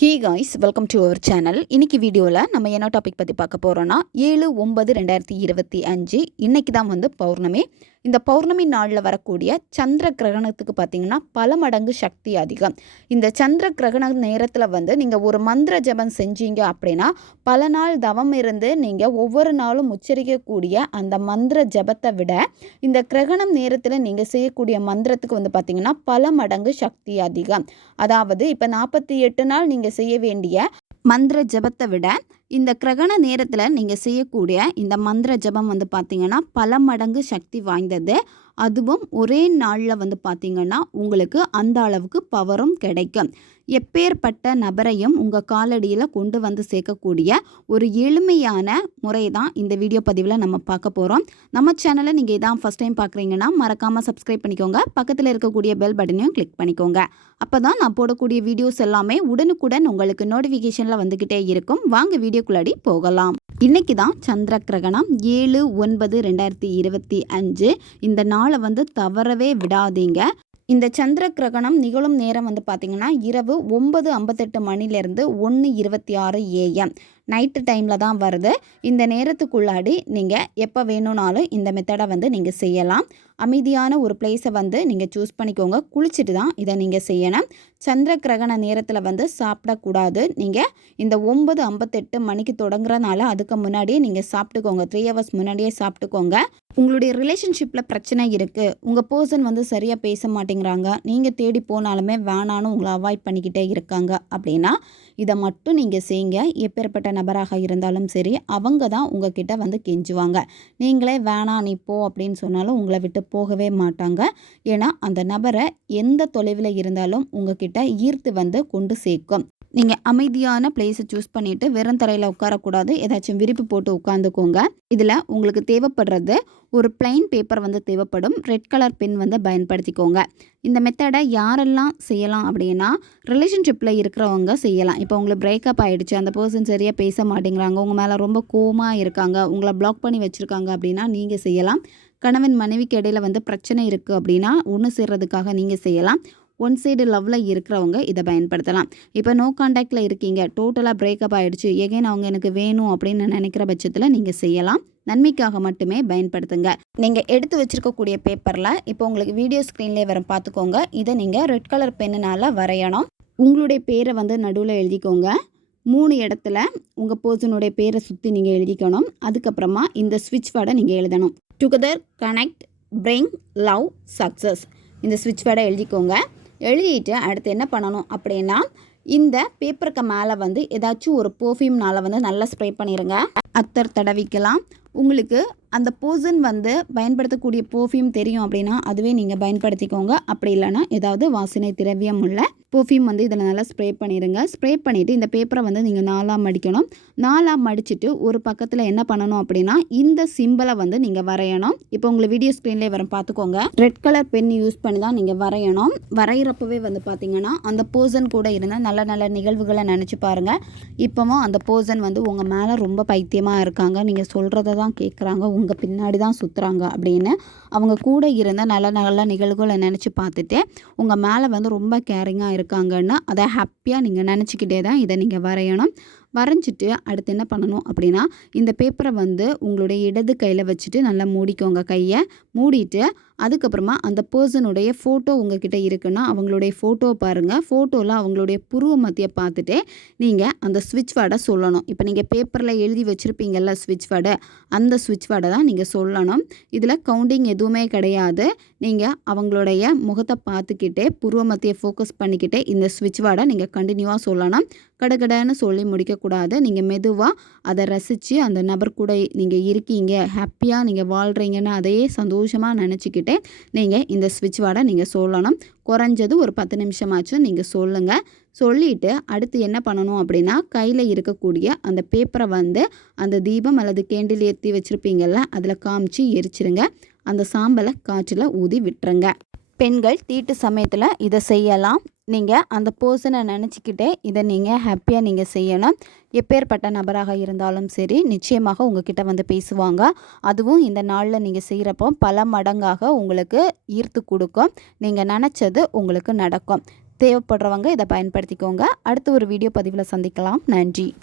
Hey guys, welcome to our channel. இன்னைக்கு வீடியோவில் நம்ம என்ன டாபிக் பற்றி பார்க்க போகிறோன்னா 7/9/2025 இன்னைக்கு தான் பௌர்ணமி. இந்த பௌர்ணமி நாளில் வரக்கூடிய சந்திர கிரகணத்துக்கு பார்த்திங்கன்னா பல மடங்கு சக்தி அதிகம். இந்த சந்திர கிரகண நேரத்தில் நீங்கள் ஒரு மந்திர ஜபம் செஞ்சீங்க அப்படின்னா பல நாள் தவம் இருந்து நீங்கள் ஒவ்வொரு நாளும் உச்சரிக்கக்கூடிய அந்த மந்திர ஜபத்தை விட இந்த கிரகணம் நேரத்தில் நீங்கள் செய்யக்கூடிய மந்திரத்துக்கு பார்த்திங்கன்னா பல மடங்கு சக்தி அதிகம். அதாவது இப்போ 48 நாள் நீங்கள் செய்ய வேண்டிய மந்திர ஜபத்தை விட இந்த கிரகண நேரத்தில் நீங்கள் செய்யக்கூடிய இந்த மந்திர ஜபம் பார்த்திங்கன்னா பல மடங்கு சக்தி வாய்ந்தது. அதுவும் ஒரே நாளில் பார்த்திங்கன்னா உங்களுக்கு அந்த அளவுக்கு பவரும் கிடைக்கும். எப்பேற்பட்ட நபரையும் உங்கள் காலடியில் கொண்டு வந்து சேர்க்கக்கூடிய ஒரு எளிமையான முறை தான் இந்த வீடியோ பதிவில் நம்ம பார்க்க போகிறோம். நம்ம சேனலை நீங்கள் இதான் ஃபஸ்ட் டைம் பார்க்குறீங்கன்னா மறக்காமல் சப்ஸ்கிரைப் பண்ணிக்கோங்க. பக்கத்தில் இருக்கக்கூடிய பெல் பட்டனையும் கிளிக் பண்ணிக்கோங்க. அப்போ தான் நான் போடக்கூடிய வீடியோஸ் எல்லாமே உடனுக்குடன் உங்களுக்கு நோட்டிஃபிகேஷனில் வந்துக்கிட்டே இருக்கும். வாங்க வீடியோக்குள்ளாடி போகலாம். இன்றைக்கி தான் சந்திர கிரகணம் 7/9/2025. இந்த நாளை தவறவே விடாதீங்க. இந்த சந்திர கிரகணம் நிகழும் நேரம் பார்த்திங்கன்னா இரவு 9:58 மணிலேருந்து 1:26 AM நைட்டு டைமில் தான் வருது. இந்த நேரத்துக்குள்ளாடி நீங்கள் எப்போ வேணும்னாலும் இந்த மெத்தடை நீங்கள் செய்யலாம். அமைதியான ஒரு பிளேஸை நீங்கள் சூஸ் பண்ணிக்கோங்க. குளிச்சுட்டு தான் இதை நீங்கள் செய்யணும். சந்திர கிரகண நேரத்தில் சாப்பிடக்கூடாது. நீங்கள் இந்த 9:58 மணிக்கு தொடங்குறதுனால அதுக்கு முன்னாடியே நீங்கள் சாப்பிட்டுக்கோங்க. 3 hours முன்னாடியே சாப்பிட்டுக்கோங்க. உங்களுடைய ரிலேஷன்ஷிப்பில் பிரச்சனை இருக்குது, உங்கள் பர்சன் சரியாக பேச மாட்டேங்கிறாங்க, நீங்கள் தேடி போனாலுமே வேணான்னு உங்களை அவாய்ட் பண்ணிக்கிட்டே இருக்காங்க அப்படின்னா இதை மட்டும் நீங்கள் செய்யுங்க. எப்பேற்பட்ட நபராக இருந்தாலும் சரி, அவங்க தான் உங்ககிட்ட கெஞ்சுவாங்க. நீங்களே வேணாம் நீ போ அப்படின்னு சொன்னாலும் உங்களை விட்டு போகவே மாட்டாங்க. ஏன்னா அந்த நபரை எந்த தொலைவில் இருந்தாலும் உங்ககிட்ட ஈர்த்து கொண்டு சேர்க்கும். நீங்கள் அமைதியான பிளேஸை சூஸ் பண்ணிவிட்டு வெறும் தரையில் உட்காரக்கூடாது. ஏதாச்சும் விரிப்பு போட்டு உட்காந்துக்கோங்க. இதில் உங்களுக்கு தேவைப்படுறது ஒரு பிளைன் பேப்பர் தேவைப்படும். ரெட் கலர் பென் பயன்படுத்திக்கோங்க. இந்த மெத்தடை யாரெல்லாம் செய்யலாம் அப்படின்னா ரிலேஷன்ஷிப்பில் இருக்கிறவங்க செய்யலாம். இப்போ உங்களுக்கு பிரேக்கப் ஆகிடுச்சு, அந்த பர்சன் சரியாக பேச மாட்டேங்கிறாங்க, உங்கள் மேலே ரொம்ப கோவமாக இருக்காங்க, உங்களை பிளாக் பண்ணி வச்சுருக்காங்க அப்படின்னா நீங்கள் செய்யலாம். கணவன் மனைவிக்கு இடையில் பிரச்சனை இருக்குது அப்படின்னா ஒன்று சேர்றதுக்காக நீங்கள் செய்யலாம். ஒன் சைடு லவ்வில் இருக்கிறவங்க இதை பயன்படுத்தலாம். இப்போ நோ கான்டாக்டில் இருக்கீங்க, டோட்டலாக பிரேக்கப் ஆகிடுச்சு, எகைன் அவங்க எனக்கு வேணும் அப்படின்னு நினைக்கிற பட்சத்தில் நீங்கள் செய்யலாம். நன்மைக்காக மட்டுமே பயன்படுத்துங்க. நீங்கள் எடுத்து வச்சுருக்கக்கூடிய பேப்பரில் இப்போ உங்களுக்கு வீடியோ ஸ்க்ரீன்லேயே வர பார்த்துக்கோங்க. இதை நீங்கள் ரெட் கலர் பென்னால் வரையணும். உங்களுடைய பேரை நடுவில் எழுதிக்கோங்க. 3 இடத்துல உங்கள் பர்சனுடைய பேரை சுற்றி நீங்கள் எழுதிக்கணும். அதுக்கப்புறமா இந்த ஸ்விட்ச் வேர்டை நீங்கள் எழுதணும். Together, connect, bring, love, success. இந்த ஸ்விட்ச் வேர்டை எழுதிக்கோங்க. எழுதிட்டு அடுத்து என்ன பண்ணணும் அப்படின்னா இந்த பேப்பருக்கு மேலே ஏதாச்சும் ஒரு பர்ஃப்யூம்னால் நல்லா ஸ்ப்ரே பண்ணிடுங்க. அத்தர் தடவிக்கலாம். உங்களுக்கு அந்த பர்சன் பயன்படுத்தக்கூடிய பர்ஃப்யூம் தெரியும் அப்படின்னா அதுவே நீங்கள் பயன்படுத்திக்கோங்க. அப்படி இல்லைன்னா ஏதாவது வாசனை திரவியம் உள்ள பர்ஃப்யூம் இதில் நல்லா ஸ்ப்ரே பண்ணிடுங்க. ஸ்ப்ரே பண்ணிவிட்டு இந்த பேப்பரை நீங்கள் 4ஆக மடிக்கணும். 4ஆக மடிச்சுட்டு ஒரு பக்கத்தில் என்ன பண்ணணும் அப்படின்னா இந்த சிம்பிளை நீங்கள் வரையணும். இப்போ உங்களை வீடியோ ஸ்க்ரீன்லேயே வர பார்த்துக்கோங்க. ரெட் கலர் பென் யூஸ் பண்ணி தான் நீங்கள் வரையணும். வரைகிறப்பவே பார்த்தீங்கன்னா அந்த பர்சன் கூட இருந்தால் நல்ல நல்ல நிகழ்வுகளை நினச்சி பாருங்கள். இப்போவும் அந்த பர்சன் உங்கள் மேலே ரொம்ப பைத்தியமாக இருக்காங்க, நீங்கள் சொல்கிறத தான் கேட்குறாங்க, உங்கள் பின்னாடி தான் சுற்றுறாங்க அப்படின்னு அவங்க கூட இருந்த நல்ல நல்ல நிகழ்வுகளை நினச்சி பார்த்துட்டு உங்கள் மேலே ரொம்ப கேரிங்காக இருக்காங்கன்னு அதை ஹாப்பியாக நீங்கள் நினச்சிக்கிட்டே தான் இதை நீங்கள் வரையணும். வரைஞ்சிட்டு அடுத்து என்ன பண்ணணும் அப்படின்னா இந்த பேப்பரை உங்களுடைய இடது கையில் வச்சுட்டு நல்லா மூடிக்கோங்க. கையை மூடிட்டு அதுக்கப்புறமா அந்த பர்சனுடைய ஃபோட்டோ உங்ககிட்ட இருக்குன்னா அவங்களுடைய ஃபோட்டோ பாருங்கள். ஃபோட்டோவில் அவங்களுடைய புருவ மத்தியை பார்த்துட்டு நீங்கள் அந்த ஸ்விட்ச் வேர்டை சொல்லணும். இப்போ நீங்கள் பேப்பரில் எழுதி வச்சுருப்பீங்கள்ல ஸ்விட்ச் வேர்டை, அந்த ஸ்விட்ச் வேர்டை தான் நீங்கள் சொல்லணும். இதில் கவுண்டிங் எதுவுமே கிடையாது. நீங்கள் அவங்களுடைய முகத்தை பார்த்துக்கிட்டே புருவ மத்தியை ஃபோக்கஸ் பண்ணிக்கிட்டே இந்த ஸ்விட்ச் வேர்டை நீங்கள் கண்டினியூவாக சொல்லணும். கடகடன்னு சொல்லி முடிக்கக்கூடாது. நீங்கள் மெதுவாக அதை ரசித்து அந்த நபர் கூட நீங்கள் இருக்கீங்க, ஹாப்பியாக நீங்கள் வாழ்கிறீங்கன்னு அதையே சந்தோஷமாக நினச்சிக்கிட்டு நீங்கள் இந்த ஸ்விட்ச் வேர்டை நீங்கள் சொல்லணும். குறைஞ்சது ஒரு 10 நிமிஷமாச்சும் நீங்கள் சொல்லுங்கள். சொல்லிவிட்டு அடுத்து என்ன பண்ணணும் அப்படின்னா கையில் இருக்கக்கூடிய அந்த பேப்பரை அந்த தீபம் அல்லது கேண்டில் ஏற்றி வச்சுருப்பீங்கள்ல அதில் காமிச்சு எரிச்சிருங்க. அந்த சாம்பலை காற்றில் ஊதி விட்டுருங்க. பெண்கள் தீட்டு சமயத்தில் இதை செய்யலாம். நீங்கள் அந்த பர்சனை நினச்சிக்கிட்டே இதை நீங்கள் ஹாப்பியாக நீங்கள் செய்யணும். எப்பேற்பட்ட நபராக இருந்தாலும் சரி நிச்சயமாக உங்ககிட்ட பேசுவாங்க. அதுவும் இந்த நாளில் நீங்கள் செய்கிறப்போ பல மடங்காக உங்களுக்கு ஈர்த்து கொடுக்கும். நீங்கள் நினச்சது உங்களுக்கு நடக்கும். தேவைப்படுறவங்க இதை பயன்படுத்திக்கோங்க. அடுத்த ஒரு வீடியோ பதிவில் சந்திக்கலாம். நன்றி.